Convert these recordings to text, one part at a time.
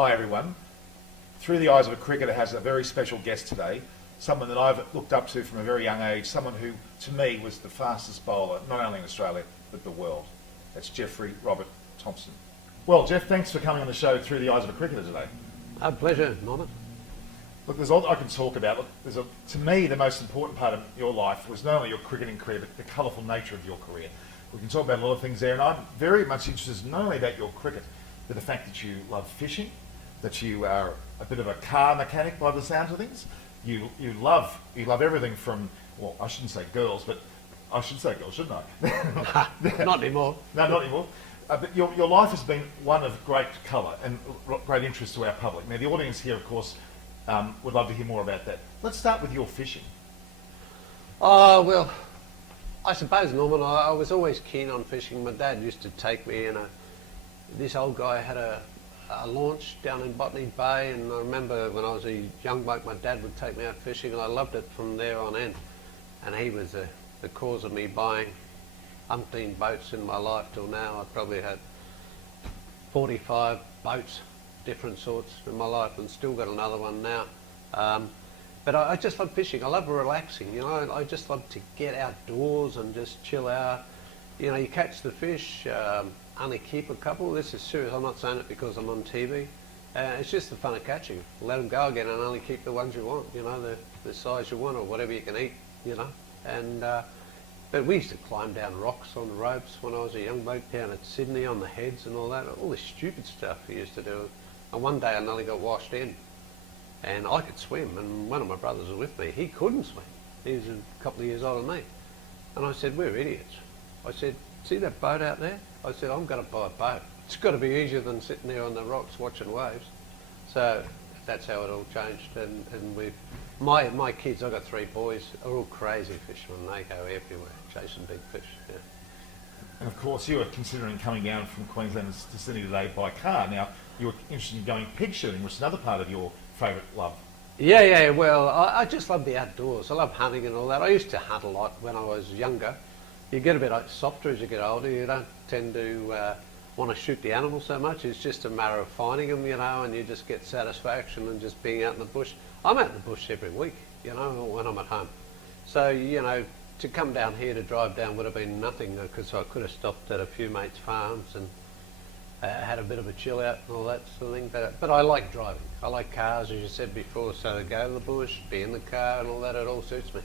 Hi everyone. Through the Eyes of a Cricketer has a very special guest today, someone that I've looked up to from a very young age, someone who, to me, was the fastest bowler, not only in Australia, but the world. That's Jeffrey Robert Thomson. Well, Jeff, thanks for coming on the show Through the Eyes of a Cricketer today. A pleasure, Norman. Look, there's a lot I can talk about. Look, to me, the most important part of your life was not only your cricketing career, but the colourful nature of your career. We can talk about a lot of things there, and I'm very much interested not only about your cricket, but the fact that you love fishing, that you are a bit of a car mechanic by the sounds of things. You love everything from, well, I shouldn't say girls, but I should say girls, shouldn't I? Not anymore. No, not anymore. But your life has been one of great colour and great interest to our public. Now, the audience here, of course, would love to hear more about that. Let's start with your fishing. Oh, well, I suppose, Norman, I was always keen on fishing. My dad used to take me, and this old guy had a launch down in Botany Bay, and I remember when I was a young bloke, my dad would take me out fishing, and I loved it from there on in. And he was the cause of me buying umpteen boats in my life till now. I've probably had 45 boats, different sorts in my life, and still got another one now. But I just love fishing. I love relaxing, you know. I just love to get outdoors and just chill out. You know, you catch the fish, only keep a couple. This is serious. I'm not saying it because I'm on TV. It's just the fun of catching. Let them go again and only keep the ones you want, you know, the size you want or whatever you can eat, you know. And but we used to climb down rocks on the ropes when I was a young bloke down at Sydney on the heads and all that. All this stupid stuff we used to do. And one day I nearly got washed in. And I could swim, and one of my brothers was with me. He couldn't swim. He was a couple of years older than me. And I said, we're idiots. I said, see that boat out there? I said, I'm going to buy a boat. It's got to be easier than sitting there on the rocks watching waves. So that's how it all changed. And my kids, I've got 3 boys, are all crazy fishermen. They go everywhere chasing big fish. Yeah. And of course, you were considering coming down from Queensland to Sydney today by car. Now, you were interested in going pig shooting, which is another part of your favourite love. Yeah, well, I just love the outdoors. I love hunting and all that. I used to hunt a lot when I was younger. You get a bit softer as you get older. You don't tend to want to shoot the animals so much. It's just a matter of finding them, you know, and you just get satisfaction and just being out in the bush. I'm out in the bush every week, you know, when I'm at home. So, you know, to come down here to drive down would have been nothing, because I could have stopped at a few mates' farms and had a bit of a chill out and all that sort of thing. But I like driving. I like cars, as you said before, so to go to the bush, be in the car and all that, it all suits me.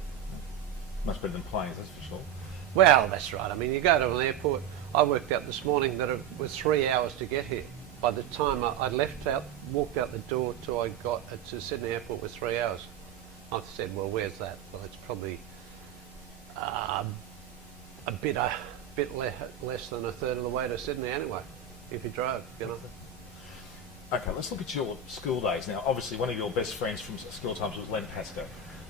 Much better than planes, that's for sure. Well, that's right. I mean, you go to an airport. I worked out this morning that it was 3 hours to get here. By the time I walked out the door till I got to Sydney Airport was 3 hours. I said, well, where's that? Well, it's probably a bit less than a third of the way to Sydney anyway, if you drove, you know. Okay, let's look at your school days. Now, obviously, one of your best friends from school times was Len Pascoe.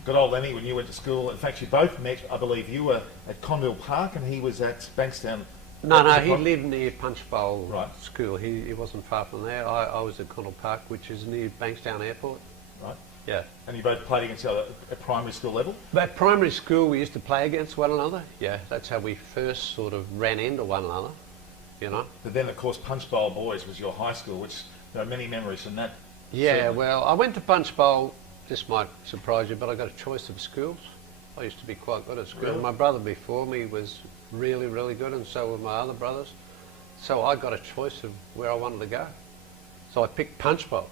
Good old Lenny, when you went to school. In fact, you both met, I believe you were at Conville Park and he was at Bankstown. No, he lived near Punch Bowl right. School. He wasn't far from there. I was at Conville Park, which is near Bankstown Airport. Right. Yeah. And you both played against each other at primary school level? At primary school, we used to play against one another. Yeah, that's how we first sort of ran into one another, you know. But then, of course, Punch Bowl Boys was your high school, which there are many memories from that. Yeah, certainly. well, I went to Punch Bowl. This might surprise you, but I got a choice of schools. I used to be quite good at school. Really? My brother before me was really, really good, and so were my other brothers. So I got a choice of where I wanted to go. So I picked Punch Bowl.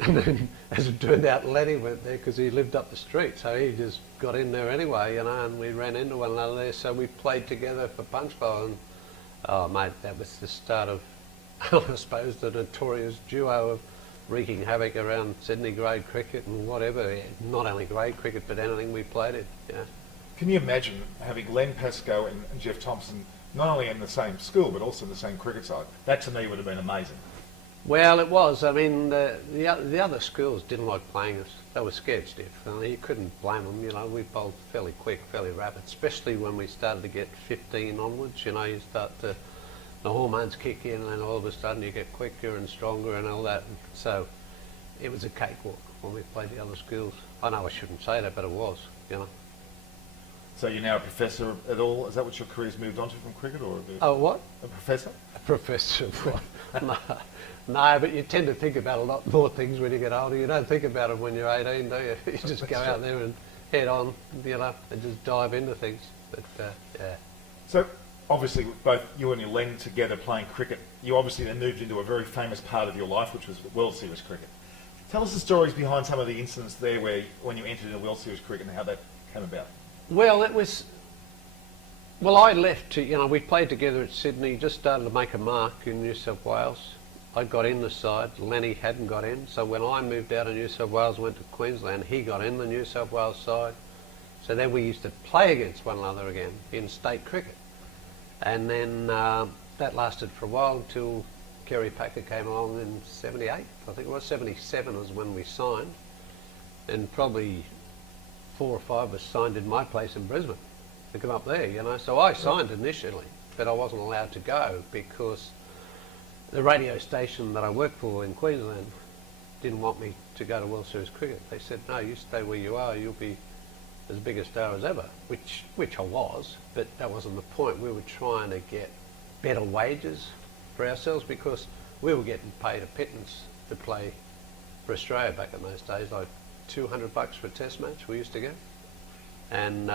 And then, as it turned out, Lenny went there because he lived up the street. So he just got in there anyway, you know, and we ran into one another there. So we played together for Punch Bowl. And, oh, mate, that was the start of, I suppose, the notorious duo of wreaking havoc around Sydney grade cricket and whatever. Not only grade cricket, but anything we played in, yeah. Can you imagine having Len Pascoe and Jeff Thomson not only in the same school, but also in the same cricket side? That, to me, would have been amazing. Well, it was. I mean, the other schools didn't like playing us. They were scared stiff. I mean, you couldn't blame them. You know, we bowled fairly quick, fairly rapid, especially when we started to get 15 onwards. You know, you start to, the hormones kick in, and then all of a sudden you get quicker and stronger and all that. So it was a cakewalk when we played the other schools. I know I shouldn't say that, but it was, you know. So you're now a professor at all? Is that what your career's moved on to from cricket, or Oh, what? a professor? A professor of what? No, no, but you tend to think about a lot more things when you get older. You don't think about them when you're 18, do you? You just go out there and head on, you know, and just dive into things. But, yeah. So obviously, both you and your Len together playing cricket, you obviously then moved into a very famous part of your life, which was World Series cricket. Tell us the stories behind some of the incidents there where when you entered into World Series cricket and how that came about. Well, it was... Well, I left to, you know, we played together at Sydney, just started to make a mark in New South Wales. I got in the side, Lenny hadn't got in, so when I moved out of New South Wales, went to Queensland, he got in the New South Wales side. So then we used to play against one another again in state cricket. And then that lasted for a while until Kerry Packer came along in 78, I think it was. 77 was when we signed, and probably 4 or 5 of us signed in my place in Brisbane to come up there, you know. So I signed initially, but I wasn't allowed to go because the radio station that I worked for in Queensland didn't want me to go to World Series cricket. They said, no, you stay where you are, you'll be as big a star as ever, which I was, but that wasn't the point. We were trying to get better wages for ourselves because we were getting paid a pittance to play for Australia back in those days, like $200 for a test match we used to get. And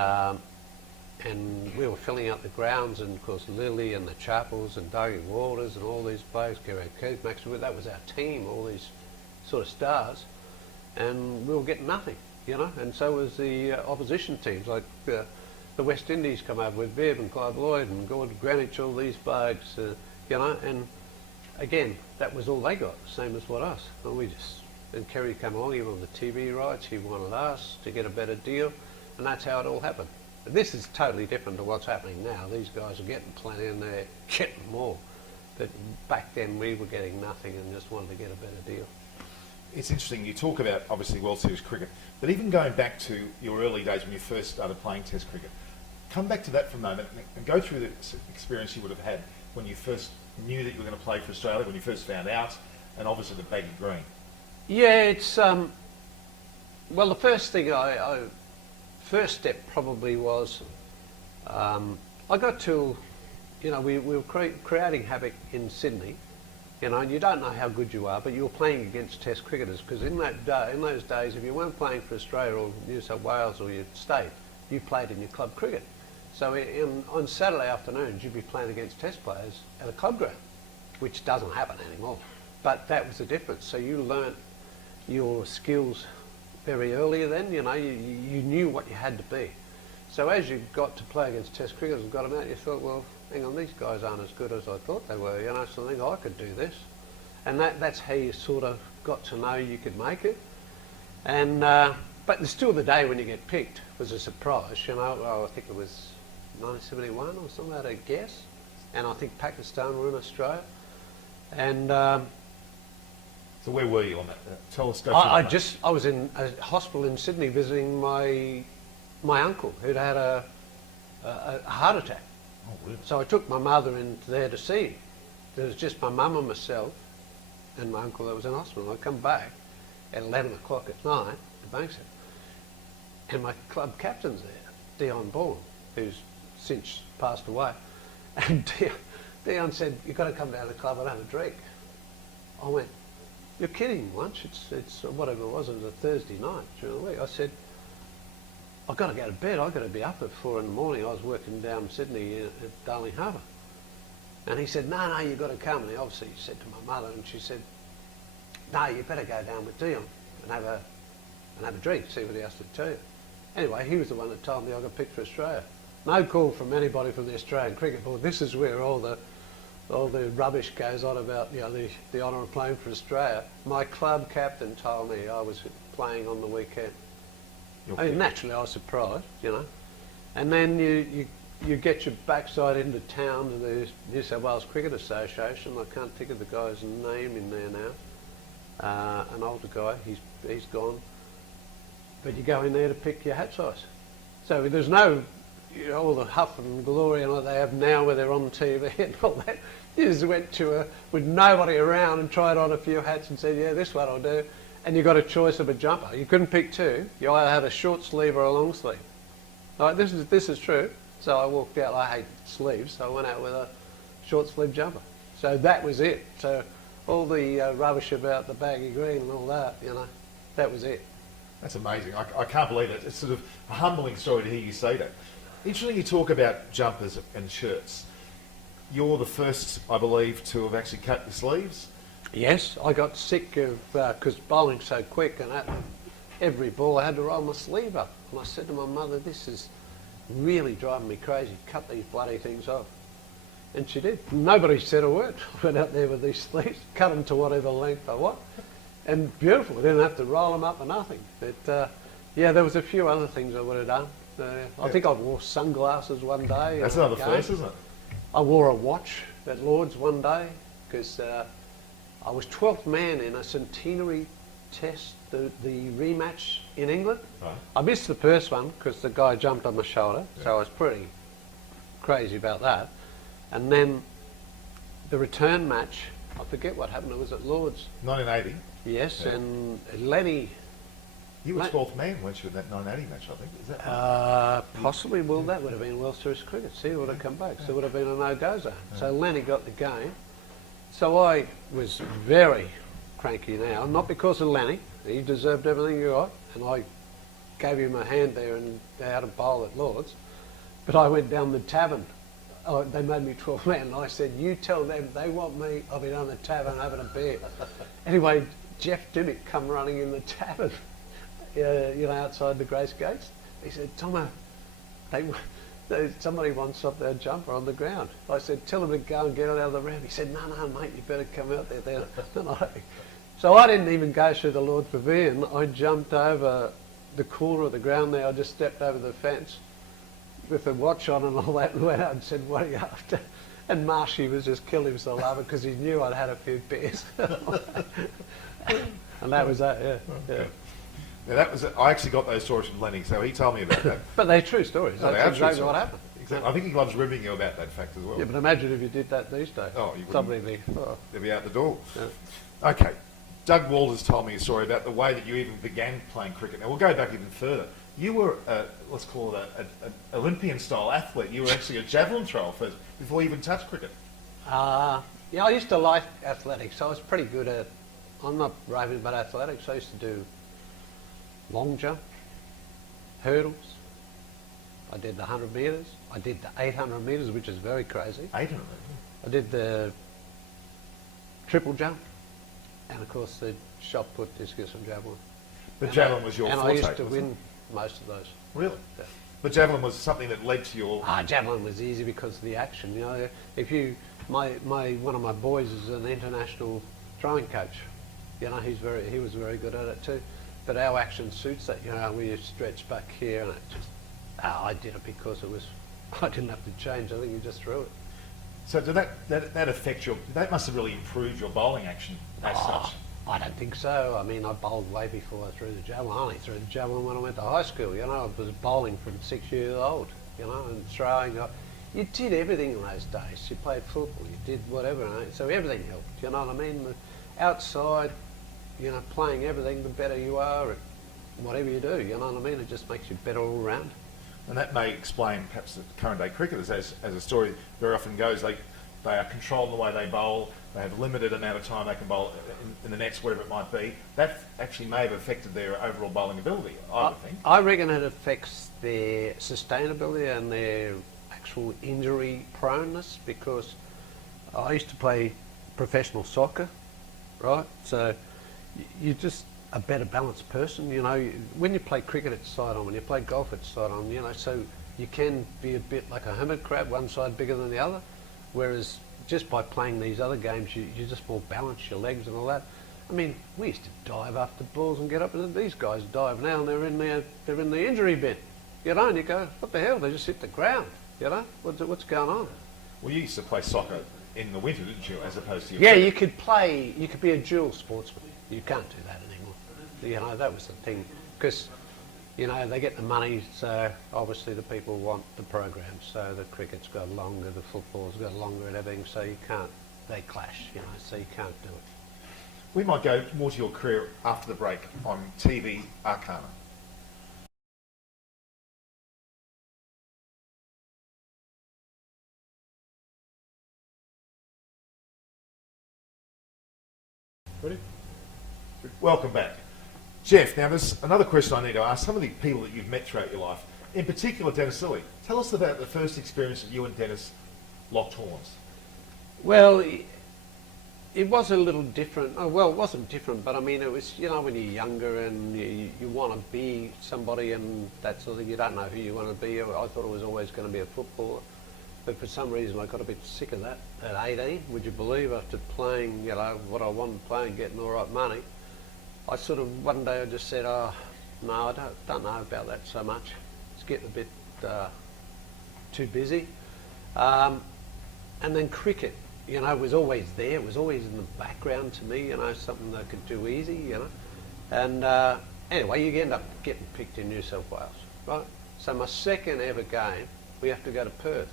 we were filling out the grounds, and of course Lillee and the Chapels and Dougie Waters and all these players, Kerry Maxwell, that was our team, all these sort of stars, and we were getting nothing, you know, and so was the opposition teams, like the West Indies come over with Viv and Clive Lloyd and Gordon Greenwich, all these blokes, you know, and again, that was all they got, same as what us. And we just, and Kerry came along, he wanted the TV rights, he wanted us to get a better deal, and that's how it all happened. This is totally different to what's happening now. These guys are getting plenty and they're getting more. But back then we were getting nothing and just wanted to get a better deal. It's interesting, you talk about obviously World Series cricket, but even going back to your early days when you first started playing Test cricket, come back to that for a moment and go through the experience you would have had when you first knew that you were going to play for Australia, when you first found out, and obviously the baggy green. Yeah, it's, well, the first thing first step probably was, I got to, you know, we were creating havoc in Sydney, you know, and you don't know how good you are, but you were playing against Test cricketers, because in those days, if you weren't playing for Australia or New South Wales or your state, you played in your club cricket. So on Saturday afternoons, you'd be playing against Test players at a club ground, which doesn't happen anymore. But that was the difference. So you learnt your skills very early then, you know, you knew what you had to be. So as you got to play against Test cricketers and got them out, you thought, well, hang on, these guys aren't as good as I thought they were, you know, so I think I could do this. And that's how you sort of got to know you could make it. And but still the day when you get picked was a surprise, you know. Oh, I think it was 1971 or something, I had a guess. And I think Pakistan were in Australia. And so where were you on that? Tell us. I was in a hospital in Sydney visiting my uncle who'd had a heart attack. Oh, really? So I took my mother in there to see him. There was just my mum and myself and my uncle that was in hospital. I come back at 11 o'clock at night to Bankstown, and my club captain's there, Dion Bourne, who's since passed away. And Dion said, "You've got to come down to the club and have a drink." I went, "You're kidding, Lunch. It's whatever it was a Thursday night during the week." I said, "I've got to go to bed. I've got to be up at 4 in the morning. I was working down in Sydney at Darling Harbour." And he said, no, you've got to come. And he obviously said to my mother, and she said, "No, you better go down with Dion and have a drink, see what he has to tell you." Anyway, he was the one that told me I got picked for Australia. No call from anybody from the Australian Cricket Board. This is where all the rubbish goes on about, you know, the honour of playing for Australia. My club captain told me I was playing on the weekend. I mean, naturally I was surprised, you know. And then you get your backside into town to the New South Wales Cricket Association. I can't think of the guy's name in there now. An older guy, he's gone. But you go in there to pick your hat size. So there's no, you know, all the huff and glory and all they have now where they're on TV and all that. You just went to with nobody around and tried on a few hats and said, "Yeah, this one I'll do." And you got a choice of a jumper. You couldn't pick two. You either had a short sleeve or a long sleeve. Like, this is true. So I walked out. I hate sleeves, so I went out with a short sleeve jumper. So that was it. So all the rubbish about the baggy green and all that, you know, that was it. That's amazing. I can't believe it. It's sort of a humbling story to hear you say that. Interesting you talk about jumpers and shirts. You're the first, I believe, to have actually cut your sleeves. Yes, I got sick of, because bowling's so quick, and every ball I had to roll my sleeve up. And I said to my mother, this is really driving me crazy. Cut these bloody things off. And she did. Nobody said a word. I went out there with these sleeves, cut them to whatever length I want. And beautiful. I didn't have to roll them up or nothing. But yeah, there was a few other things I would have done. I think I wore sunglasses one day. That's another first, isn't it? I wore a watch at Lord's one day because I was 12th man in a centenary test, the rematch in England. Right. I missed the first one because the guy jumped on my shoulder, so I was pretty crazy about that. And then the return match, I forget what happened, it was at Lord's. 1980. Yes, Yeah. and Lenny... You were 12th man, weren't you, in that 1980 match, I think? Is that right? Possibly, well, that would have been World Series cricket. See, it would have come back. So it would have been a no-go zone. So Lenny got the game. So I was very cranky now, not because of Lenny. He deserved everything he got, and I gave him a hand there and had a bowl at Lord's. But I went down the tavern. Oh, they made me 12th man, and I said, you tell them they want me, I'll be down the tavern having a beer. Anyway, Jeff Dimmick come running in the tavern. You know, outside the Grace Gates. He said, Tomo, somebody wants up their jumper on the ground. I said, tell them to go and get it out of the ramp. He said, no, mate, you better come out there. So I didn't even go through the Lord's Pavilion. I jumped over the corner of the ground there. I just stepped over the fence with the watch on and all that and went out and said, what are you after? And Marshy was just killing himself laughing because he knew I'd had a few beers. And that was that, yeah. Okay. Now that was I actually got those stories from Lenny, so he told me about that. But they're true stories. No, That's they are true exactly what stories. happened. Exactly. I think he loves ribbing you about that fact as well. Yeah, but imagine if you did that these days. Oh, you wouldn't. Somebody be, oh. They'll be out the door. Yeah. Okay. Doug Walters told me a story about the way that you even began playing cricket. Now we'll go back even further. You were, let's call it an Olympian-style athlete. You were actually a javelin thrower first, before you even touched cricket. Yeah, I used to like athletics. I was pretty good at, I'm not raving about athletics. I used to do long jump, hurdles. I did the 100 metres. I did the 800 metres, which is very crazy. 800. I did the triple jump, and of course the shot put, discus and javelin. The javelin was your and forte, I used to wasn't win most of those. Really? Yeah. But javelin was something that led to your... Javelin was easy because of the action. You know, if you, one of my boys is an international throwing coach. You know, he was very good at it too. But our action suits that. You know, we stretch back here, and it just, I did it because it was, I didn't have to change. I think you just threw it. So did that affect your... That must have really improved your bowling action as such. I don't think so. I mean, I bowled way before I threw the javelin. I only threw the javelin when I went to high school. You know, I was bowling from 6 years old. You know, and throwing. You did everything in those days. You played football. You did whatever. You know, so everything helped. You know what I mean? Outside, you know, playing everything, the better you are at whatever you do. You know what I mean? It just makes you better all round. And that may explain perhaps the current day cricketers, as a story very often goes, they are controlled in the way they bowl. They have a limited amount of time they can bowl in the nets, whatever it might be. That actually may have affected their overall bowling ability, I would think. I reckon it affects their sustainability and their actual injury proneness, because I used to play professional soccer, right? So you're just a better balanced person, you know. When you play cricket, it's side on. When you play golf, it's side on, you know. So you can be a bit like a hermit crab, one side bigger than the other, whereas just by playing these other games, you're just more balanced, your legs and all that. I mean, we used to dive after balls and get up, and these guys dive now, and they're in the injury bin, you know. And you go, what the hell? They just hit the ground, you know. What's going on? Well, you used to play soccer in the winter, didn't you, as opposed to your... Yeah, you could play. You could be a dual sportsman. You can't do that anymore. You know, that was the thing, because, you know, they get the money, so obviously the people want the programs. So the cricket's got longer, the football's got longer and everything, so you can't, they clash, you know, so you can't do it. We might go more to your career after the break on TV Arcana. Ready? Welcome back. Jeff, now there's another question I need to ask. Some of the people that you've met throughout your life, in particular Dennis Lillee, tell us about the first experience that you and Dennis locked horns. Well, it was a little different. Oh, well, it wasn't different, but I mean, it was, you know, when you're younger and you want to be somebody and that sort of thing, you don't know who you want to be. I thought it was always going to be a footballer, but for some reason I got a bit sick of that at 18, would you believe, after playing, you know, what I wanted to play and getting all right money. I sort of, one day I just said, oh, no, I don't know about that so much. It's getting a bit too busy. And then cricket, you know, was always there. It was always in the background to me, you know, something that I could do easy, you know. And anyway, you end up getting picked in New South Wales, right? So my second ever game, we have to go to Perth.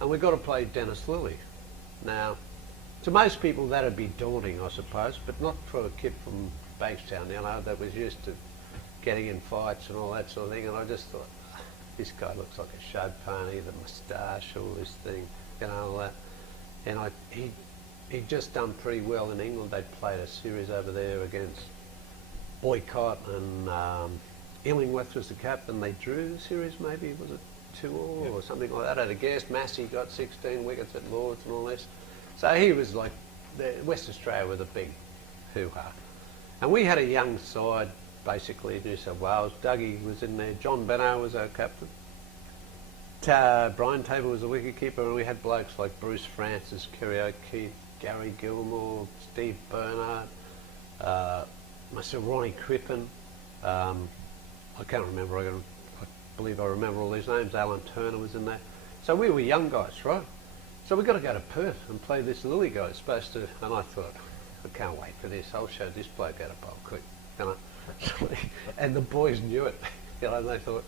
And we got to play Dennis Lillee. Now, to most people that'd be daunting, I suppose, but not for a kid from Bankstown, you know, that was used to getting in fights and all that sort of thing. And I just thought, this guy looks like a show pony, the moustache, all this thing, you know, all that. And he'd just done pretty well in England. They'd played a series over there against Boycott and Illingworth was the captain. They drew the series, maybe, was it 2-2 or something like that at a guess. Massey got 16 wickets at Lords and all this. So he was like, West Australia was a big hoo-ha. And we had a young side, basically, in New South Wales. Dougie was in there. John Benno was our captain. Brian Tabor was a wicketkeeper, and we had blokes like Bruce Francis, Kerry O'Keefe, Gary Gilmore, Steve Bernard, myself, Ronnie Crippen. I can't remember. I believe I remember all these names. Alan Turner was in there. So we were young guys, right? So we got to go to Perth and play this Lillee guy. It's supposed to, and I thought, I can't wait for this. I'll show this bloke how to bowl quick, you know. And the boys knew it, you know. They thought,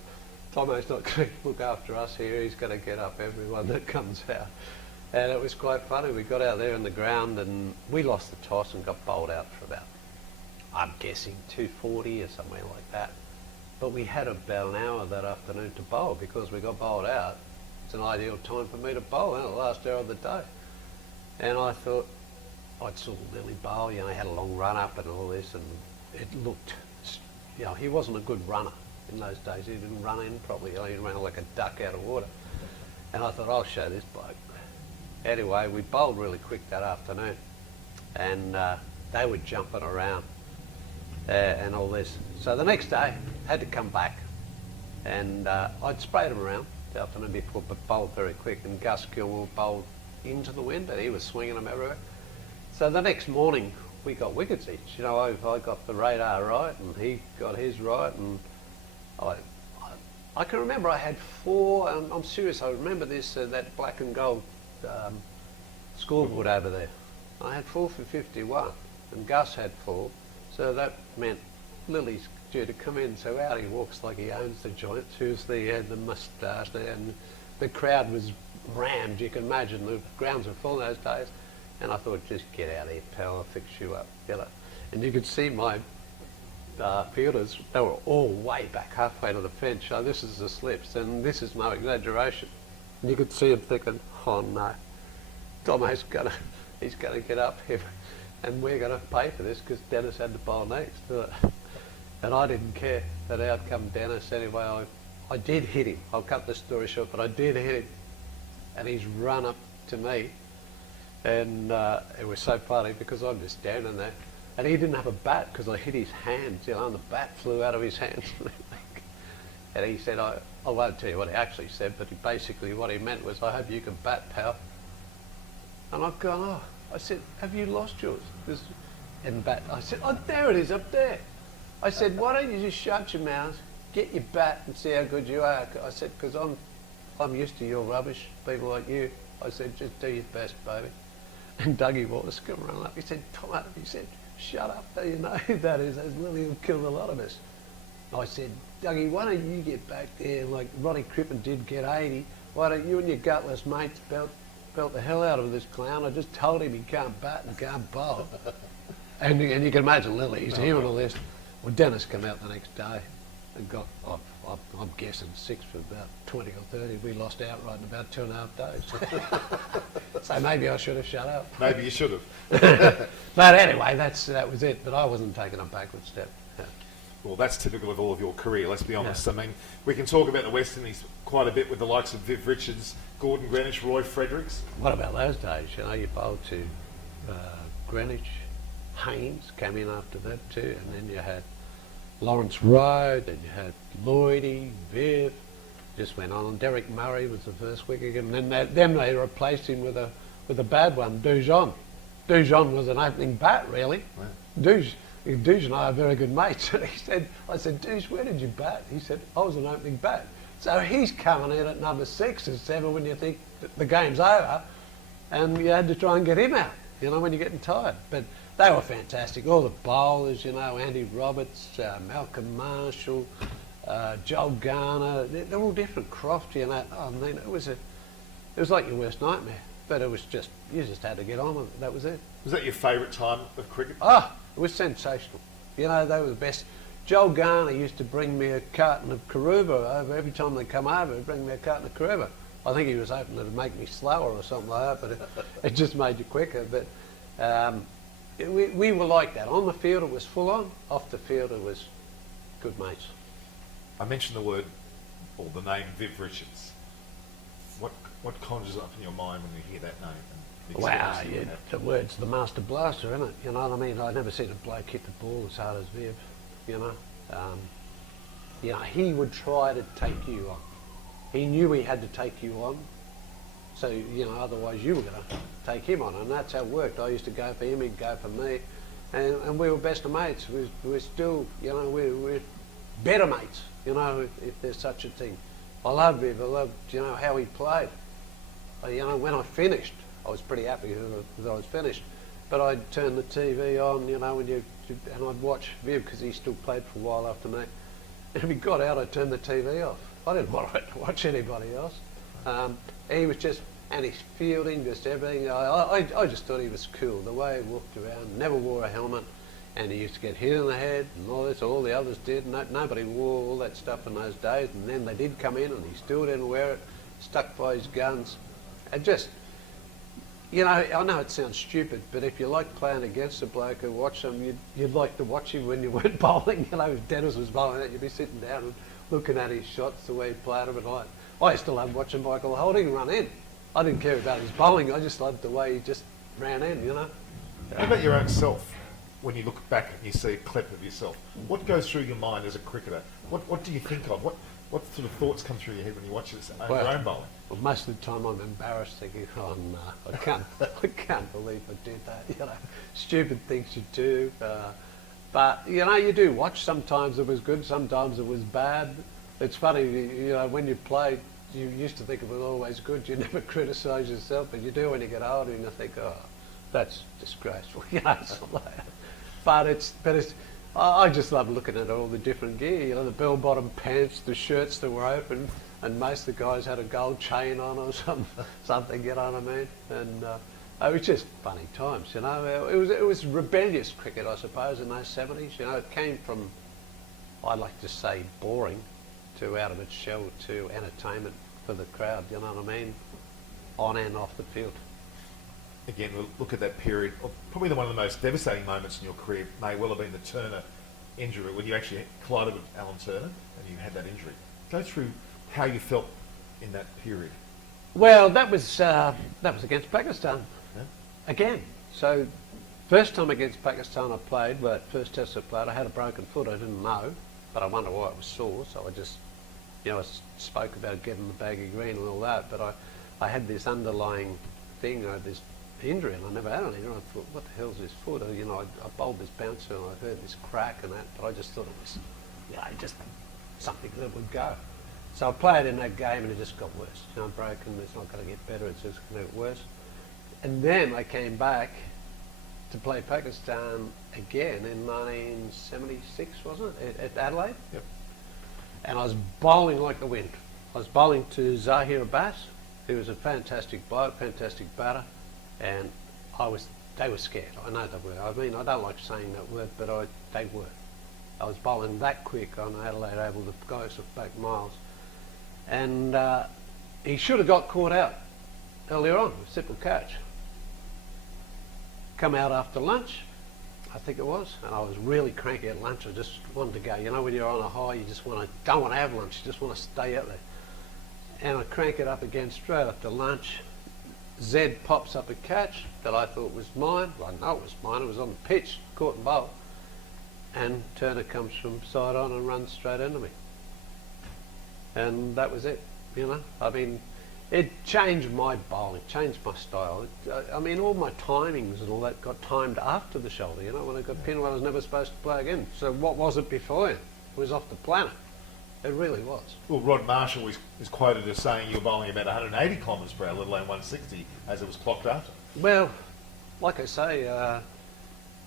Tomo's not going to look after us here. He's going to get up everyone that comes out. And it was quite funny. We got out there in the ground and we lost the toss and got bowled out for about, I'm guessing, 240 or somewhere like that. But we had about an hour that afternoon to bowl because we got bowled out. It's an ideal time for me to bowl in the last hour of the day. And I thought, I'd saw Lillee bowl, you know, he had a long run up and all this, and it looked, you know, he wasn't a good runner in those days. He didn't run in properly, you know, he ran like a duck out of water. And I thought, I'll show this bloke. Anyway, we bowled really quick that afternoon, and they were jumping around and all this. So the next day, had to come back, and I'd sprayed them around the afternoon before, but bowled very quick, and Gus Gilmore bowled into the wind, and he was swinging them everywhere. So the next morning, we got wickets each. You know, I got the radar right, and he got his right, and I can remember I had 4, and I'm serious, I remember this, that black and gold scoreboard over there. I had 4 for 51, and Gus had 4, so that meant Lillee's due to come in, so out he walks like he owns the joint. Seriously, he had the moustache there, and the crowd was rammed. You can imagine the grounds were full those days. And I thought, just get out of here, pal, I'll fix you up, you know. And you could see my fielders, they were all way back halfway to the fence. So this is the slips, and this is no exaggeration. And you could see him thinking, oh no, Tomo's he's gonna get up here, and we're gonna pay for this because Dennis had to bowl next. And I didn't care. That out come Dennis anyway. I did hit him. I'll cut the story short, but I did hit him, and he's run up to me. And it was so funny because I'm just standing there, and he didn't have a bat because I hit his hands, you know, and the bat flew out of his hands. And he said, I won't tell you what he actually said, but basically what he meant was, I hope you can bat, pal. And I've gone, oh, I said, have you lost yours? And bat, I said, oh, there it is up there. I said, why don't you just shut your mouth, get your bat and see how good you are? I said, because I'm used to your rubbish, people like you. I said, just do your best, baby. And Dougie Wallace come running up. He said, Tom, he said, shut up, you know who that is. That's Lillee who killed a lot of us. I said, Dougie, why don't you get back there like Ronnie Crippen did get 80? Why don't you and your gutless mates belt the hell out of this clown? I just told him he can't bat and can't bowl. and you can imagine Lillee, he's hearing all this. Well, Dennis came out the next day and got, I'm guessing, 6 for about 20 or 30. We lost outright in about 2.5 days. So maybe I should have shut up. Maybe you should have. But anyway, that was it. But I wasn't taking a backward step. Yeah. Well, that's typical of all of your career, let's be honest. I mean, we can talk about the West Indies quite a bit with the likes of Viv Richards, Gordon Greenwich, Roy Fredericks. What about those days? You know, you bowled to Greenwich, Haynes came in after that too, and then you had Lawrence Rowe, then you had Lloydie, Viv, just went on. And Derek Murray was the first wicket, and then they replaced him with a bad one, Dujon. Dujon was an opening bat, really. Wow. Duj and I are very good mates. And I said, Duj, where did you bat? He said, I was an opening bat. So he's coming in at number 6 or 7 when you think that the game's over, and you had to try and get him out, you know, when you're getting tired. But they were fantastic. All the bowlers, you know, Andy Roberts, Malcolm Marshall, Joel Garner, they're all different. Crofty and that. I mean, it was like your worst nightmare. But it was just, you just had to get on with it. That was it. Was that your favourite time of cricket? It was sensational. You know, they were the best. Joel Garner used to bring me a carton of Karuba over. Every time they come over, he'd bring me a carton of Karuba. I think he was hoping it'd make me slower or something like that, but it just made you quicker. But we were like that. On the field, it was full on. Off the field, it was good mates. I mentioned the word, or the name, Viv Richards. What conjures up in your mind when you hear that name? And the Wow, experience you yeah, had? the word's the master blaster, isn't it? You know what I mean? I never seen a bloke hit the ball as hard as Viv, you know. You know, he would try to take you on. He knew he had to take you on, so, you know, otherwise you were going to take him on, and that's how it worked. I used to go for him, he'd go for me, and we were best of mates. We're still, you know, we're better mates, you know, if there's such a thing. I loved Viv, I loved, you know, how he played. You know, when I finished, I was pretty happy that I was finished. But I'd turn the TV on, you know, and I'd watch Viv because he still played for a while after me. And if he got out, I'd turn the TV off. I didn't want to watch anybody else. He was just, and his fielding, just everything. I just thought he was cool. The way he walked around, never wore a helmet, and he used to get hit in the head and all this. All the others did. Nobody wore all that stuff in those days. And then they did come in, and he still didn't wear it. Stuck by his guns. And just, you know, I know it sounds stupid, but if you like playing against a bloke and watch him, you'd like to watch him when you weren't bowling. You know, if Dennis was bowling out, you'd be sitting down and looking at his shots, the way he played them. And I used to love watching Michael Holding run in. I didn't care about his bowling, I just loved the way he just ran in, you know. How about your own self? When you look back and you see a clip of yourself, what goes through your mind as a cricketer? What do you think of? What sort of thoughts come through your head when you watch your own bowling? Well, most of the time I'm embarrassed, thinking, oh no, I can't believe I did that. You know, stupid things you do. But you know, you do watch. Sometimes it was good, sometimes it was bad. It's funny, you know, when you played, you used to think it was always good. You never criticise yourself, but you do when you get older, and you think, oh, that's disgraceful. You know, it's like, but I just love looking at all the different gear. You know, the bell-bottom pants, the shirts that were open, and most of the guys had a gold chain on or something. You know what I mean? And it was just funny times. You know, it was rebellious cricket, I suppose, in those 70s. You know, it came from, I'd like to say, boring, to out of its shell, to entertainment for the crowd. You know what I mean? On and off the field. Again, we'll look at that period. Probably one of the most devastating moments in your career may well have been the Turner injury, when you actually collided with Alan Turner and you had that injury. Go through how you felt in that period. Well, that was against Pakistan. Yeah. Again. So, first time against Pakistan I played, well, first test I played, I had a broken foot. I didn't know, but I wondered why it was sore. So I just, you know, I spoke about getting the baggy green and all that, but I had this underlying thing, this injury, and I never had an injury. I thought, what the hell's this foot? You know, I bowled this bouncer and I heard this crack and that, but I just thought it was, you know, just something that would go. So I played in that game and it just got worse. You know, broken, it's not going to get better, it's just going to get worse. And then I came back to play Pakistan again in 1976, wasn't it, at Adelaide? Yep. And I was bowling like the wind. I was bowling to Zahir Abbas, who was a fantastic bloke, fantastic batter, and they were scared. I know they were. I mean, I don't like saying that word, but they were. I was bowling that quick on Adelaide Oval, the guys back miles. And he should have got caught out. earlier on, simple catch. Come out after lunch, I think it was, and I was really cranky at lunch. I just wanted to go. You know, when you're on a high, you just don't want to have lunch. You just want to stay out there. And I crank it up again straight after lunch. Zed pops up a catch that I thought was mine. Well, I know it was mine. It was on the pitch, caught and bowled. And Turner comes from side on and runs straight into me. And that was it, you know. I mean, it changed my bowling, changed my style. I mean, all my timings and all that got timed after the shoulder, you know. When I got pinned, I was never supposed to play again. So what was it before? It was off the planet. It really was. Well, Rod Marshall is quoted as saying you were bowling about 180 kilometres per hour, let alone 160, as it was clocked after. Well, like I say,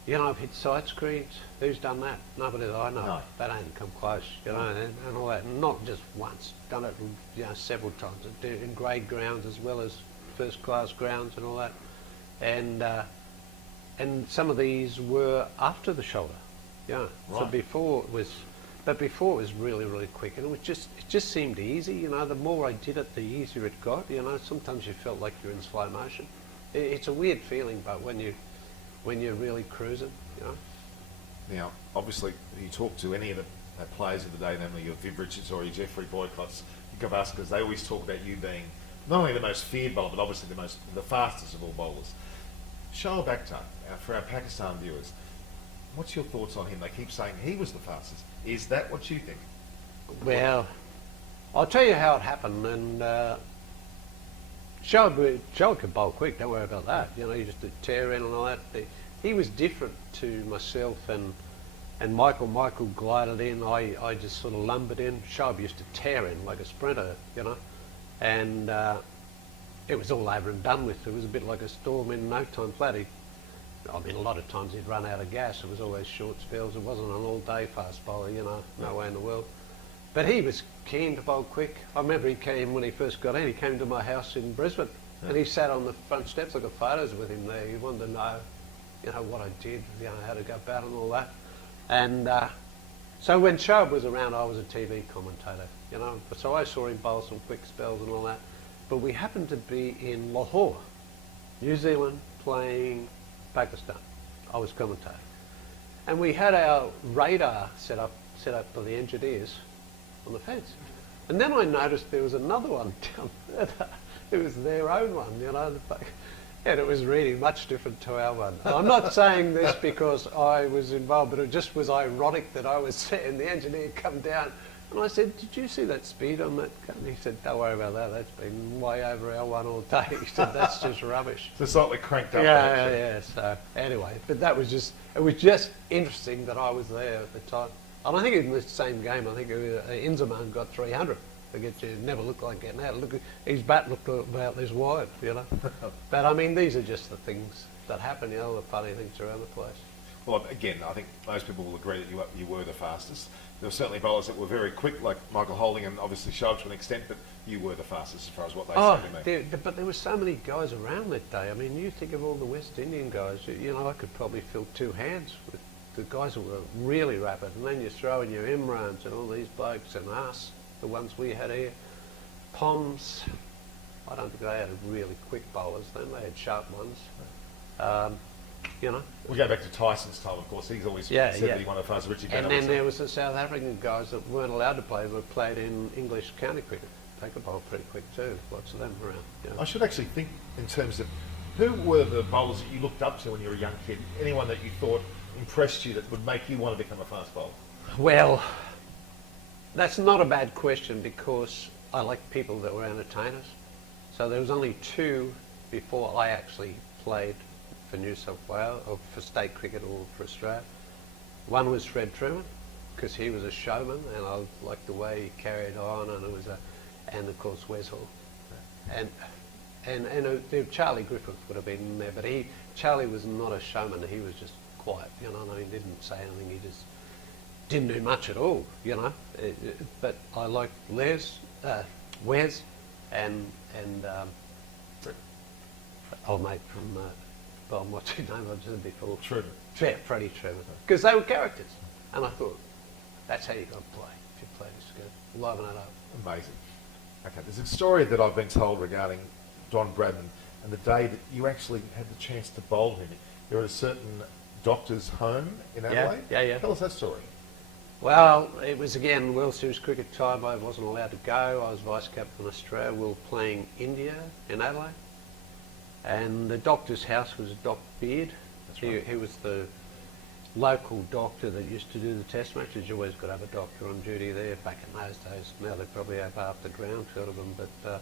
you know, I've hit side screens. Who's done that? Nobody that I know. No. That ain't come close, you know, and all that. Not just once. Done it, you know, several times. In grade grounds as well as first class grounds and all that. And some of these were after the shoulder. Yeah. Right. So before it was really, really quick, and it just seemed easy. You know, the more I did it, the easier it got. You know, sometimes you felt like you're in slow motion. It's a weird feeling, but when you're really cruising, you know. Now, obviously, you talk to any of the players of the day, namely your Viv Richards or your Jeffrey Boycotts, your Gavaskas, they always talk about you being not only the most feared bowler, but obviously the fastest of all bowlers. Shoaib Akhtar, for our Pakistan viewers, what's your thoughts on him? They keep saying he was the fastest. Is that what you think? Well, I'll tell you how it happened, and Shoaib could bowl quick, don't worry about that. You know, you just did tear in and all that. He was different to myself and Michael. Michael glided in, I just sort of lumbered in. Shoaib used to tear in like a sprinter, you know, and it was all over and done with. It was a bit like a storm in no time flat. I mean, a lot of times he'd run out of gas. It was always short spells. It wasn't an all-day fast bowler, you know, no way in the world. But he was keen to bowl quick. I remember he came, when he first got in, he came to my house in Brisbane, and he sat on the front steps. I got photos with him there. He wanted to know, you know, what I did, you know, how to go about and all that. And so when Shoaib was around, I was a TV commentator, you know. So I saw him bowl some quick spells and all that. But we happened to be in Lahore, New Zealand, playing Pakistan. I was commentating. And we had our radar set up for the engineers on the fence. And then I noticed there was another one down further. It was their own one, you know. And it was really much different to our one. And I'm not saying this because I was involved, but it just was ironic that I was there and the engineer come down. And I said, "Did you see that speed on that car?" And he said, "Don't worry about that. That's been way over our one all day." He said, "That's just rubbish." So slightly cranked up. Yeah. So anyway, but it was just interesting that I was there at the time. And I think in the same game, I think Inzamam got 300. Never looked like getting out. His bat looked about this wide, you know. But I mean, these are just the things that happen, you know, the funny things around the place. Well, again, I think most people will agree that you were the fastest. There were certainly bowlers that were very quick, like Michael Holding and obviously Shoaib to an extent, but you were the fastest as far as what they said to me. But there were so many guys around that day. I mean, you think of all the West Indian guys, you know, I could probably fill two hands with the guys who were really rapid. And then you throw in your Imrans and all these blokes and us, the ones we had here. Poms, I don't think they had really quick bowlers then. They had sharp ones. You know. We go back to Tyson's time, of course. He's always said that he wanted to fast Richie. And then there was the South African guys that weren't allowed to play, but played in English county cricket. They could bowl pretty quick too. Lots of them around. You know. I should actually think in terms of who were the bowlers that you looked up to when you were a young kid? Anyone that you thought impressed you that would make you want to become a fast bowler? Well, that's not a bad question because I like people that were entertainers. So there was only two before I actually played for New South Wales, or for state cricket or for Australia. One was Fred Truman, because he was a showman and I liked the way he carried on, and of course Wes Hall. And Charlie Griffith would have been in there, but Charlie was not a showman, he was just quiet, you know, he didn't say anything, he just didn't do much at all, you know. But I liked Wes, and old mate from what's his name? I said before. Truman. Yeah, Freddie Truman. Because they were characters, and I thought that's how you got to play. If you play this good, liven it up. Amazing. Okay, there's a story that I've been told regarding Don Bradman and the day that you actually had the chance to bowl him. You're at a certain doctor's home in Adelaide. Yeah. Tell us that story. Well, it was again World Series cricket time. I wasn't allowed to go. I was vice captain of Australia. We were playing India in Adelaide. And the doctor's house was Doc Beard. That's right. He was the local doctor that used to do the test matches. You always got to have a doctor on duty there back in those days. Now they probably have half the ground field of them, but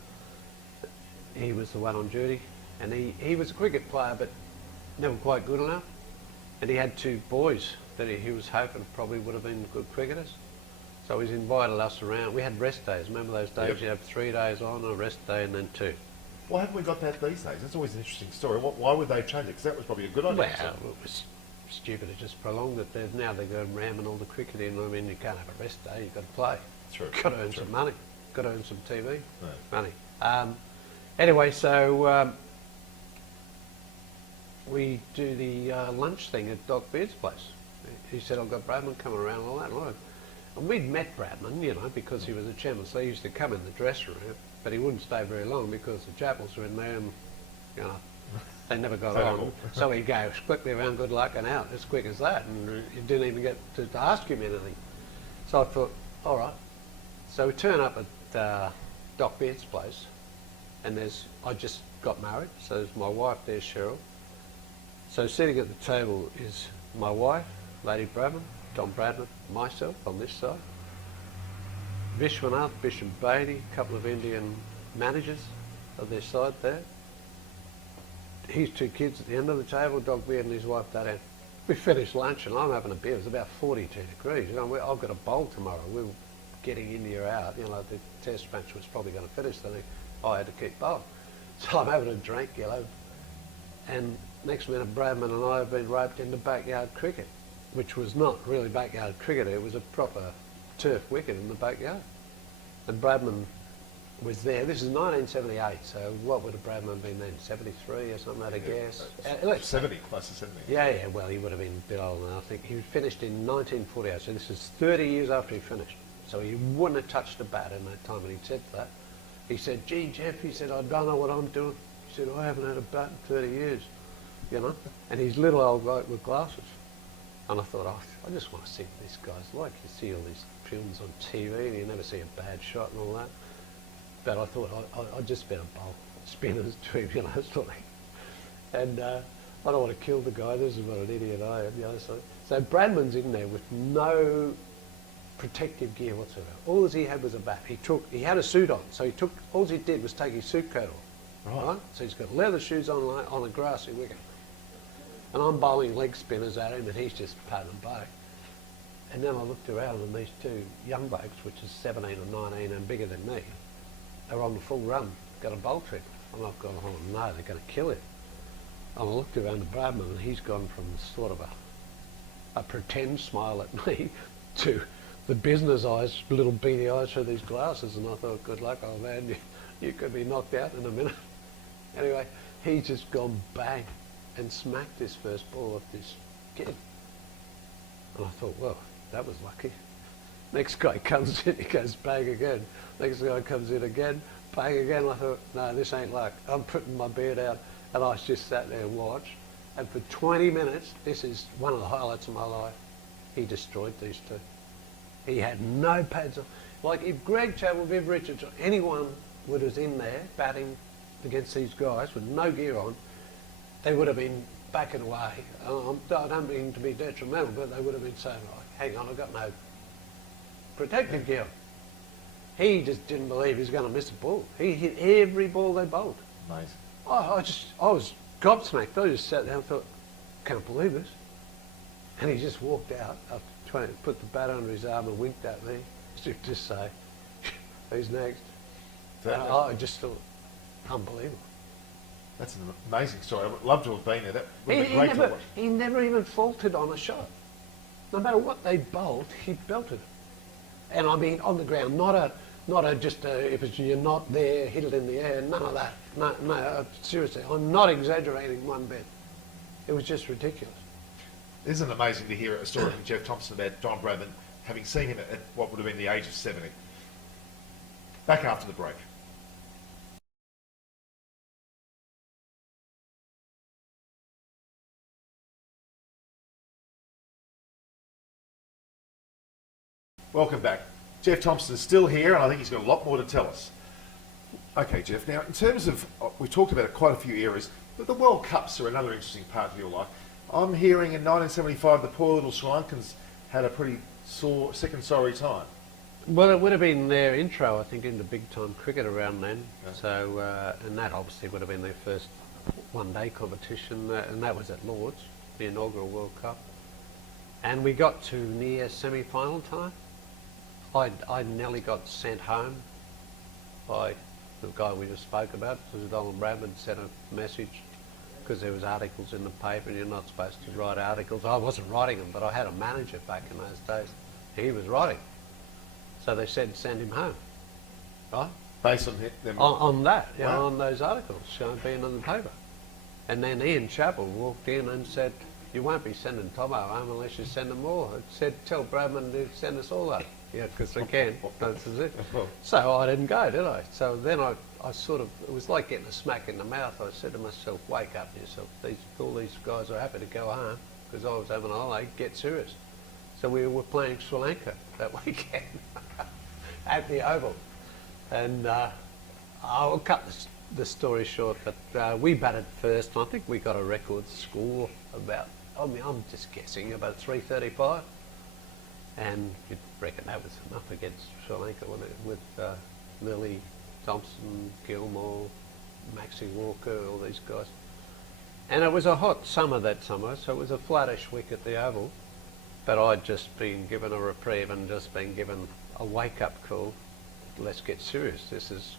he was the one on duty. And he was a cricket player, but never quite good enough. And he had two boys that he was hoping probably would have been good cricketers. So he's invited us around. We had rest days. Remember those days? Yep. You have 3 days on, a rest day, and then 2. Why haven't we got that these days? That's always an interesting story. Why would they change it? Because that was probably a good idea. Well, it was stupid. It just prolonged it. Now they're going ramming all the cricket in. I mean, you can't have a rest day. You've got to play. True. Got to earn some money. Got to earn some TV No. money. Anyway, so we do the lunch thing at Doc Beard's place. He said, I've got Bradman coming around and all that. And we'd met Bradman, you know, because he was a chairman. So he used to come in the dressing room, but he wouldn't stay very long because the Javels were in there and, you know, they never got on. So he'd go quickly around, good luck, and out as quick as that. And you didn't even get to ask him anything. So I thought, all right. So we turn up at Doc Beard's place, and I just got married, so there's my wife there, Cheryl. So sitting at the table is my wife, Lady Bradman, Don Bradman, myself on this side, Vishwanath, Bishop Beatty, a couple of Indian managers on their side there. His 2 kids at the end of the table, Doc Beard and his wife that end. We finished lunch and I'm having a beer. It was about 42 degrees. You know, I've got a bowl tomorrow. We were getting India out. You know, the test match was probably going to finish, so I had to keep bowling. So I'm having a drink, you know, and next minute Bradman and I have been roped into backyard cricket, which was not really backyard cricket. It was a proper turf wicket in the backyard. And Bradman was there. This is 1978, so what would have Bradman been then? 73 or something, I'd a guess. 70, close to 70. Yeah, well, he would have been a bit older than I think. He finished in 1948, so this is 30 years after he finished. So he wouldn't have touched a bat in that time, and he said that. He said, gee, Jeff, he said, I don't know what I'm doing. He said, I haven't had a bat in 30 years, you know. And he's little old guy with glasses. And I thought, oh, I just want to see what this guy's like. You see all these films on TV and you never see a bad shot and all that. But I thought, I'd just better bowl spinners to him, you know, sort of. And I don't want to kill the guy. This is what an idiot I am, you know. So Bradman's in there with no protective gear whatsoever. All he had was a bat. He had a suit on, so all he did was take his suit coat off. Right? So he's got leather shoes on a grassy wicket. And I'm bowling leg spinners at him and he's just patting them back. And then I looked around and these 2 young blokes, which is 17 or 19 and bigger than me, are on the full run, got a bowl trick. And I've gone, oh no, they're going to kill him. And I looked around at Bradman and he's gone from sort of a pretend smile at me to the business eyes, little beady eyes through these glasses. And I thought, good luck, old man, you could be knocked out in a minute. Anyway, he's just gone bang and smacked his first ball off this kid. And I thought, well, that was lucky. Next guy comes in, he goes bang again. Next guy comes in again, bang again. I thought, no, this ain't luck. I'm putting my beard out, and I just sat there and watched. And for 20 minutes, this is one of the highlights of my life, he destroyed these 2. He had no pads on. Like if Greg Chappell, Viv Richards, or anyone was in there batting against these guys with no gear on, they would have been backing away. I don't mean to be detrimental, but they would have been saying, right, hang on, I've got no protective gear. He just didn't believe he was going to miss a ball. He hit every ball they bowled. Amazing. I was gobsmacked. I just sat there and thought, can't believe this. And he just walked out after trying to put the bat under his arm and winked at me to just say, who's next? I just thought, unbelievable. That's an amazing story. I would love to have been there. That would have been great to watch. He never even faltered on a shot. No matter what they bowled, he belted it. And I mean, on the ground, if you're not there, hit it in the air, none of that. No, seriously, I'm not exaggerating one bit. It was just ridiculous. Isn't it amazing to hear a story from Jeff Thomson about Don Bradman, having seen him at what would have been the age of 70? Back after the break. Welcome back. Jeff Thomson is still here, and I think he's got a lot more to tell us. Okay, Jeff, now in terms of, we talked about quite a few areas, but the World Cups are another interesting part of your life. I'm hearing in 1975 the poor little Sri Lankans had a pretty second sorry time. Well, it would have been their intro, I think, into big-time cricket around then. Yeah. So, and that obviously would have been their first one-day competition, and that was at Lord's, the inaugural World Cup. And we got to near semi-final time. I nearly got sent home by the guy we just spoke about, because Don Bradman sent a message, because there was articles in the paper and you're not supposed to write articles. I wasn't writing them, but I had a manager back in those days. He was writing. So they said send him home, right? Based on them? On that, you Wow. know, on those articles being in the paper. And then Ian Chappell walked in and said, you won't be sending Tomo home unless you send them all. It said, tell Bradman to send us all home. Yeah, because they can. That's it. So I didn't go, did I? So then I sort of, it was like getting a smack in the mouth. I said to myself, wake up yourself. All these guys are happy to go home because I was having a holiday. Get serious. So we were playing Sri Lanka that weekend at the Oval. And I'll cut the story short, but we batted first. And I think we got a record score about, I mean, I'm just guessing, about 335. And you'd reckon that was enough against Sri Lanka with Lillee, Thomson, Gilmore, Maxie Walker, all these guys. And it was a hot summer that summer, so it was a flattish week at the Oval. But I'd just been given a reprieve and just been given a wake-up call. Let's get serious. This is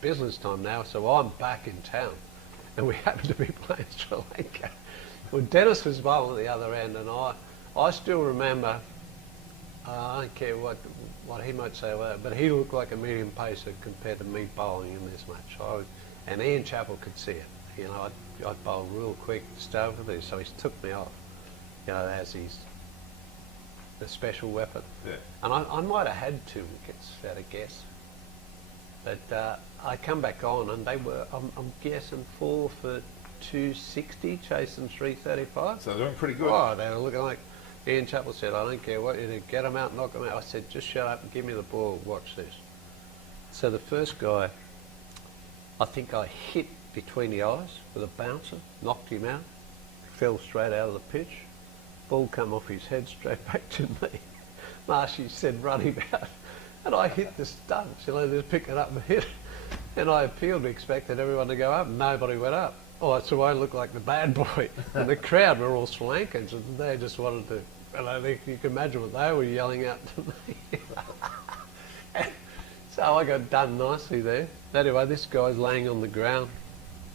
business time now, so I'm back in town. And we happened to be playing Sri Lanka. Well, Dennis was bowling at the other end, and I still remember, I don't care what he might say about it, but he looked like a medium pacer compared to me bowling in this match. And Ian Chappell could see it. You know, I'd bowl real quick, start with this, so he took me off. You know, as the special weapon. Yeah. And I might have had 2 wickets, at a guess. But I come back on, and they were, I'm guessing 4 for 260, chasing 335. So they're doing pretty good. Oh, they were looking like, Ian Chappell said, I don't care what you do, get them out, knock them out. I said, just shut up and give me the ball, watch this. So the first guy, I think I hit between the eyes with a bouncer, knocked him out, fell straight out of the pitch, ball come off his head straight back to me. Marshy said, run him out. And I hit the stumps, you know, just pick it up and hit it. And I appealed, expected everyone to go up, and nobody went up. Oh, so I looked like the bad boy. And the crowd were all Sri Lankans, and they just wanted to, and I think you can imagine what they were yelling out to me. So I got done nicely there. Anyway, this guy's laying on the ground,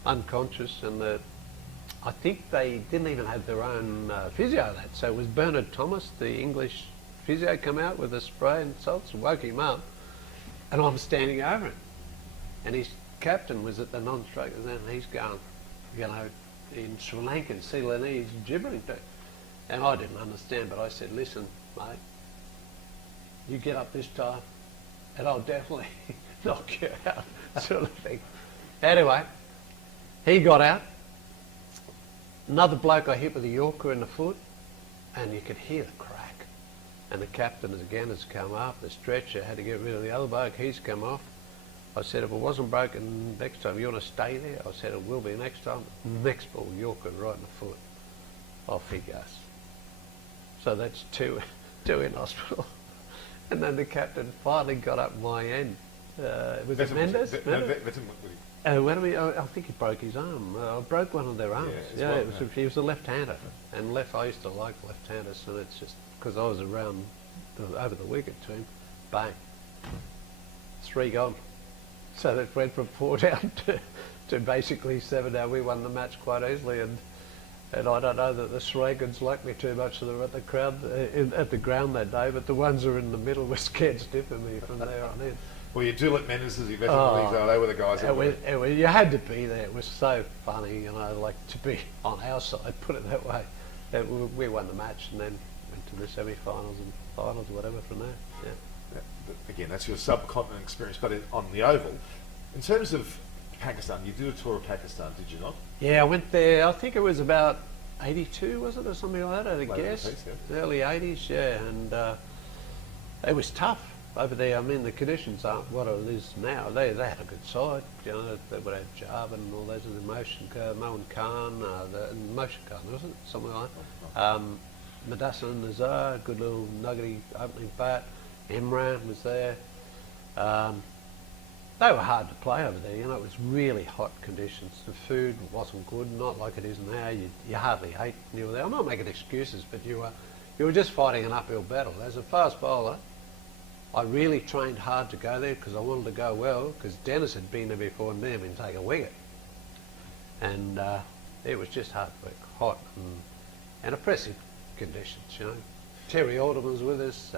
unconscious, and I think they didn't even have their own physio that. So it was Bernard Thomas, the English physio, come out with a spray and salts and woke him up. And I'm standing over him. And his captain was at the non-strokers, and he's going, you know, in Sri Lankan, Ceylonese, gibbering to. And I didn't understand, but I said, listen, mate, you get up this time, and I'll definitely knock you out, sort of thing. Anyway, he got out. Another bloke I hit with a Yorker in the foot, and you could hear the crack. And the captain, again, has come up, the stretcher, had to get rid of the other bloke, he's come off. I said, if it wasn't broken next time, you want to stay there? I said, it will be next time. Next ball, Yorker right in the foot. Off he goes. So that's two in hospital. And then the captain finally got up my end. Was it Mendes? I think he broke his arm. I broke one of their arms. Yeah, he was a left-hander. And I used to like left-handers, so it's just, because I was around over the wicket to him, bang. 3 gone. So that went from 4 down to basically 7 down. We won the match quite easily, and I don't know that the Sri Lankans liked me too much. So they were at the crowd at the ground that day, but the ones who were in the middle were scared stiff of me from there on in. Well, you do let Mendes as your veteran leagues, they were the guys. You had to be there. It was so funny, you know, like to be on our side, put it that way. We won the match and then went to the semi-finals and finals, whatever, from there. Yeah. Again, that's your subcontinent experience, but on the Oval. In terms of Pakistan, you did a tour of Pakistan, did you not? Yeah, I went there, I think it was about 82, was it, or something like that, I'd guess. Piece, yeah. Early 80s, yeah, and It was tough over there. I mean, the conditions aren't what it is now. They had a good side. You know, they would have Javelin and all those in the motion car, Moen Khan, the motion car, wasn't it? Something like that. Madassan Nazar, good little nuggety opening bat. Imran was there. They were hard to play over there. You know, it was really hot conditions. The food wasn't good, not like it is now. You hardly ate when you were there. I'm not making excuses, but you were just fighting an uphill battle. As a fast bowler, I really trained hard to go there because I wanted to go well, because Dennis had been there before and never been take a wicket. And it was just hard work, hot and oppressive conditions, you know. Terry Alderman was with us.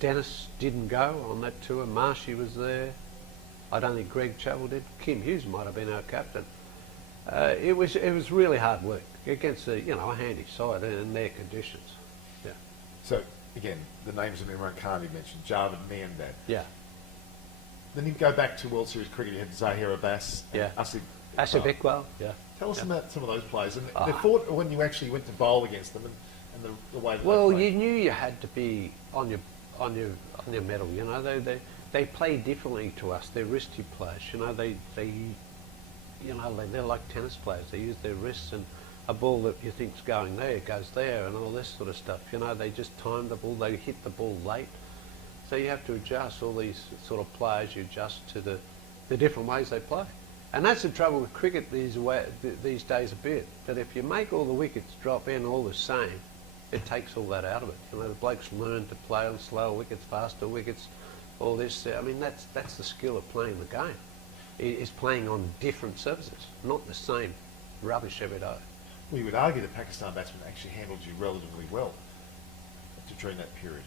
Dennis didn't go on that tour. Marshy was there. I don't think Greg Chappell did. Kim Hughes might have been our captain. It was really hard work against a handy side in their conditions. Yeah. So again, the names of Imran Khan you mentioned, Javed Miandad. Yeah. Then you go back to World Series cricket. You had Zahir Abbas, Yeah. Asif Iqbal. Yeah. Tell us Yeah. about some of those players and the thought when you actually went to bowl against them and the way that Well, they played. you knew you had to be on your mettle. You know, they play differently to us. They're wristy players. You know, they're like tennis players. They use their wrists, and a ball that you think's going there goes there, and all this sort of stuff. You know, they just time the ball. They hit the ball late, so you have to adjust. All these sort of players, you adjust to the different ways they play. And that's the trouble with cricket these days a bit, that if you make all the wickets drop in all the same, it takes all that out of it. You know, the blokes learn to play on slower wickets, faster wickets, all this. I mean, that's the skill of playing the game, is playing on different surfaces, not the same rubbish every day. Well, you would argue that Pakistan batsmen actually handled you relatively well during that period.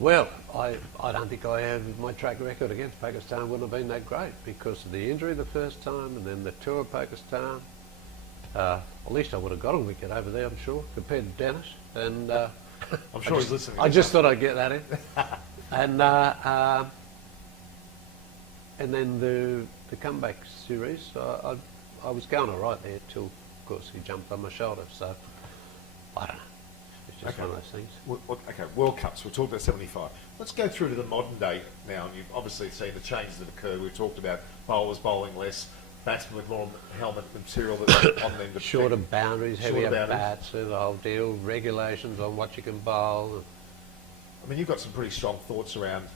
Well, I don't think I have. My track record against Pakistan wouldn't have been that great because of the injury the first time and then the tour of Pakistan. At least I would have got a wicket over there, I'm sure, compared to Dennis. And I'm sure he's listening. I just thought I'd get that in. And then the comeback series, I was going all right there till, of course, he jumped on my shoulder. So I don't know. It's just one of those things. Okay, World Cups. We'll talk about 75. Let's go through to the modern day now, and you've obviously seen the changes that have occurred. We've talked about bowlers bowling less, batsmen with more helmet material that's on them. To Shorter protect. boundaries, Shorter heavier boundaries. bats, the whole deal, regulations on what you can bowl. I mean, you've got some pretty strong thoughts around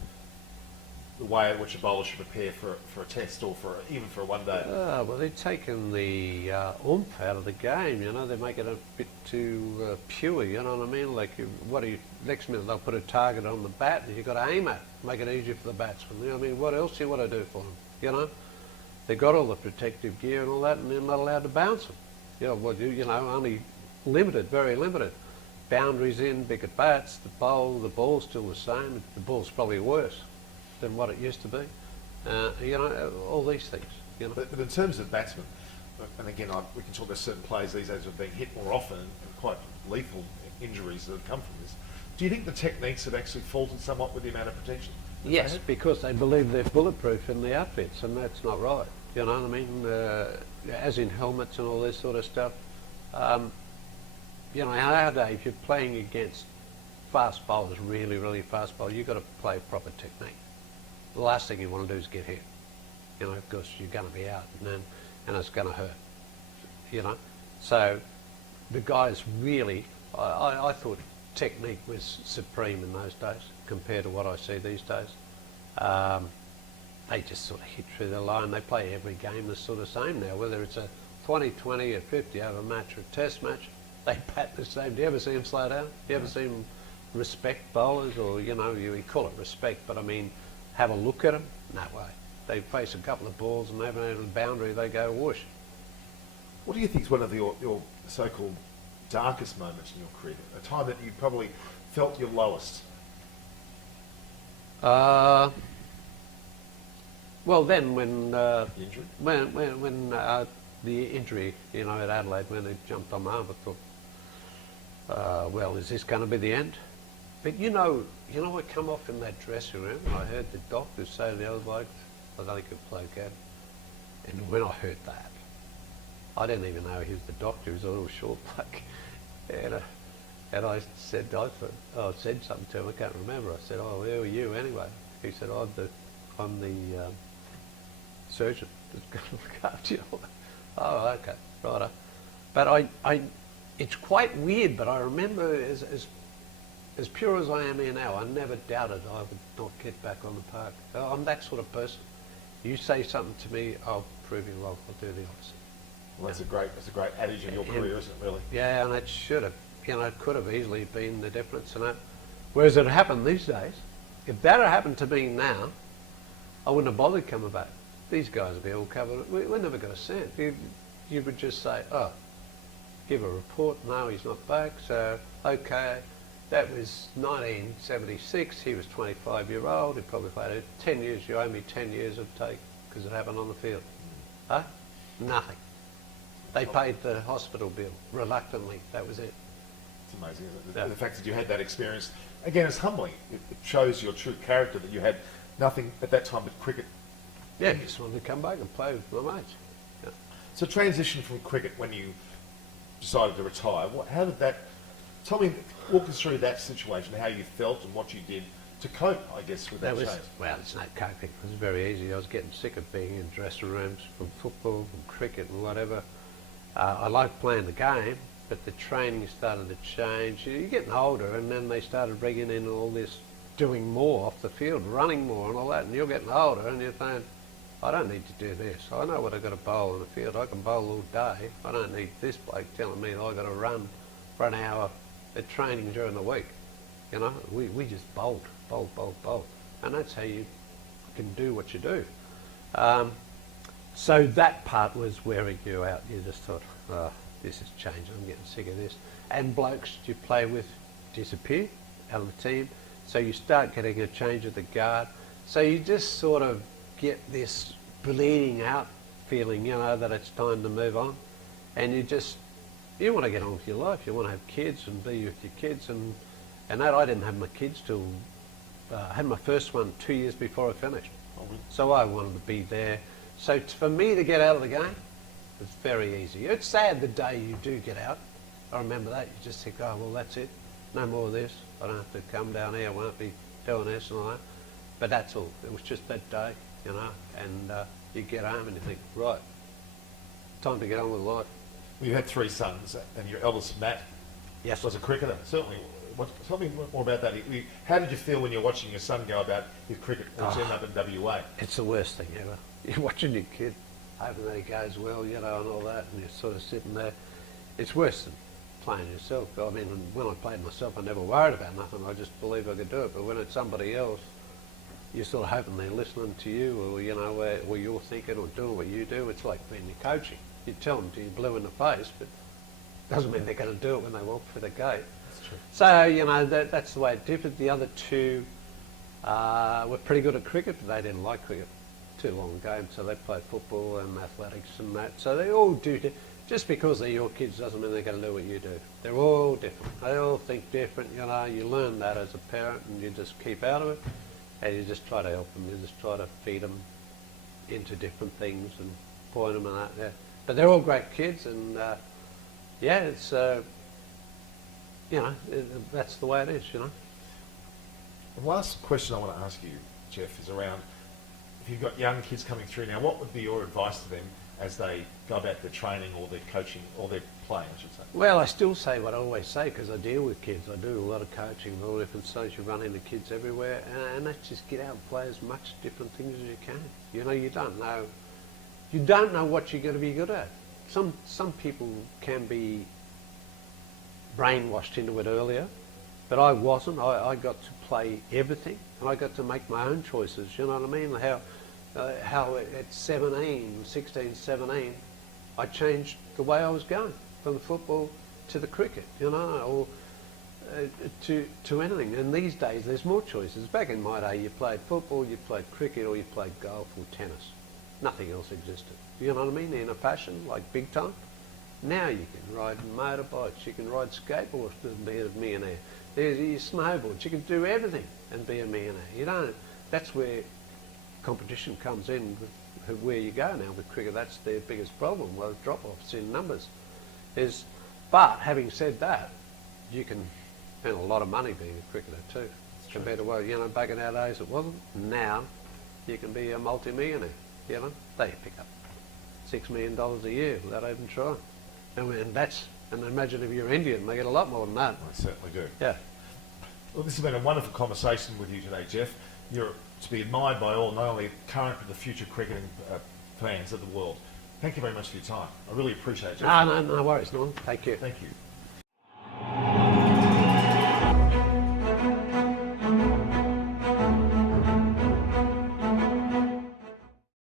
the way in which a bowler should prepare for a test or even for a one day. Well, they've taken the oomph out of the game, you know. They make it a bit too pure, you know what I mean? Like, next minute they'll put a target on the bat and you've got to aim at it, make it easier for the batsman. You know what I mean? What else do you want to do for them, you know? They've got all the protective gear and all that, and they're not allowed to bounce them. You know, only limited, very limited. Boundaries in, big at bats, the ball's still the same. The ball's probably worse than what it used to be. You know, all these things. You know. But in terms of batsmen, and again, we can talk about certain players these days who have been hit more often and quite lethal injuries that have come from this. Do you think the techniques have actually faltered somewhat with the amount of protection? Yes, because they believe they're bulletproof in the outfits, and that's not right. You know what I mean? As in helmets and all this sort of stuff. You know, nowadays, if you're playing against fast bowlers, really, really fast bowlers, you've got to play proper technique. The last thing you want to do is get hit, you know, because you're going to be out and it's going to hurt, you know. So the guys really, I thought technique was supreme in those days compared to what I see these days. They just sort of hit through the line. They play every game the sort of same now, whether it's a 20-20, a 50-over match or a test match, they bat the same. Do you ever see them slow down? Do you ever see them respect bowlers, or, you know, you call it respect, but I mean, have a look at them? No way. They face a couple of balls and they haven't had a boundary, they go whoosh. What do you think is one of your so-called darkest moments in your career? A time that you probably felt your lowest? Well, then when Injury? when the injury, you know, at Adelaide, when they jumped on my arm, I thought, well, is this going to be the end? But you know, I come off in that dressing room and I heard the doctors say to the other bloke, I don't think he'll play again. And when I heard that, I didn't even know he was the doctor. He was a little short bloke. And I said something to him. I can't remember. I said, "Oh, who are you anyway?" He said, "I'm the surgeon that's going to look after you." Oh, okay, righto. But it's quite weird. But I remember, as pure as I am here now, I never doubted I would not get back on the park. I'm that sort of person. You say something to me, I'll prove you wrong. I'll do the opposite. Well, that's a great adage in your career, isn't it, really? Yeah, and it should have, it could have easily been the difference in it. Whereas it happened these days, if that had happened to me now, I wouldn't have bothered coming back. These guys would be all covered. We're never going to cent. You would just say, oh, give a report. No, he's not back. So, okay, that was 1976. He was 25-year-old. He probably played it. 10 years. You owe me 10 years of take because it happened on the field. Huh? Nothing. They paid the hospital bill reluctantly. That was it. It's amazing, isn't it? The fact that you had that experience, again, it's humbling. It shows your true character, that you had nothing at that time but cricket. Yeah, just wanted to come back and play with my mates. Yeah. So transition from cricket when you decided to retire, how did that, walk us through that situation, how you felt and what you did to cope, I guess, with that change. Well, it's no coping. It was very easy. I was getting sick of being in dressing rooms from football, from cricket and whatever. I liked playing the game, but the training started to change. You're getting older, and then they started bringing in all this doing more off the field, running more and all that, and you're getting older, and you're saying, I don't need to do this. I know what I've got to bowl in the field. I can bowl all day. I don't need this bloke telling me that I've got to run for an hour at training during the week. We just bowl. And that's how you can do what you do. So that part was wearing you out. You just thought, oh, this is changing. I'm getting sick of this. And blokes you play with disappear out of the team. So you start getting a change of the guard. So you just sort of get this bleeding out feeling, that it's time to move on. And you want to get on with your life. You want to have kids and be with your kids. And that, I didn't have my kids till, I had my first one 2 years before I finished. So I wanted to be there. So for me to get out of the game, it's very easy. It's sad the day you do get out. I remember that. You just think, oh, well, that's it. No more of this. I don't have to come down here. I won't be doing this and all that. But that's all. It was just that day, and you get home and you think, right, time to get on with life. Well, you had 3 sons, and your eldest, Matt, Yes. was a cricketer, certainly. Tell me more about that. How did you feel when you're watching your son go about his cricket, which ended up in WA? It's the worst thing ever. You're watching your kid, hoping that he goes well, and all that, and you're sort of sitting there. It's worse than playing yourself. I mean, when I played myself, I never worried about nothing. I just believed I could do it. But when it's somebody else, you're sort of hoping they're listening to you, or where you're thinking or doing what you do. It's like being your coaching. You tell them to you blue in the face, but doesn't mean they're going to do it when they walk through the gate. That's true. So that's the way it differed. The other 2 were pretty good at cricket, but they didn't like cricket. Too long a game, so they played football and athletics and that. So they all do. Just because they're your kids doesn't mean they're going to do what you do. They're all different. They all think different. You learn that as a parent, and you just keep out of it, and you just try to help them. You just try to feed them into different things and point them and that. Yeah. But they're all great kids, and it's that's the way it is. The last question I want to ask you, Jeff, is around, if you've got young kids coming through now, what would be your advice to them as they go about their training or their coaching or their playing, I should say? Well, I still say what I always say, because I deal with kids. I do a lot of coaching, all different stages. You run into kids everywhere, and that's just get out and play as much different things as you can. You don't know what you're going to be good at. Some people can be brainwashed into it earlier, but I wasn't. I got to play everything, and I got to make my own choices. You know what I mean? How at 16, 17, I changed the way I was going from the football to the cricket, or to anything. And these days, there's more choices. Back in my day, you played football, you played cricket, or you played golf or tennis. Nothing else existed. You know what I mean? In a fashion, like big time. Now you can ride motorbikes, you can ride skateboards and be a millionaire. There's your snowboards, you can do everything and be a millionaire. That's where competition comes in with where you go now with cricket. That's their biggest problem, drop-offs in numbers. But having said that, you can Spent a lot of money being a cricketer too, compared to what, you know, back in our days it wasn't. Now, you can be a multi-millionaire, you know. They pick up $6 million a year without even trying. And imagine if you're Indian, they get a lot more than that. I certainly do. Yeah. Well, this has been a wonderful conversation with you today, Jeff. You're to be admired by all, not only current but the future cricketing fans of the world. Thank you very much for your time. I really appreciate it, Jeff. No worries, Norm. Thank you. Thank you.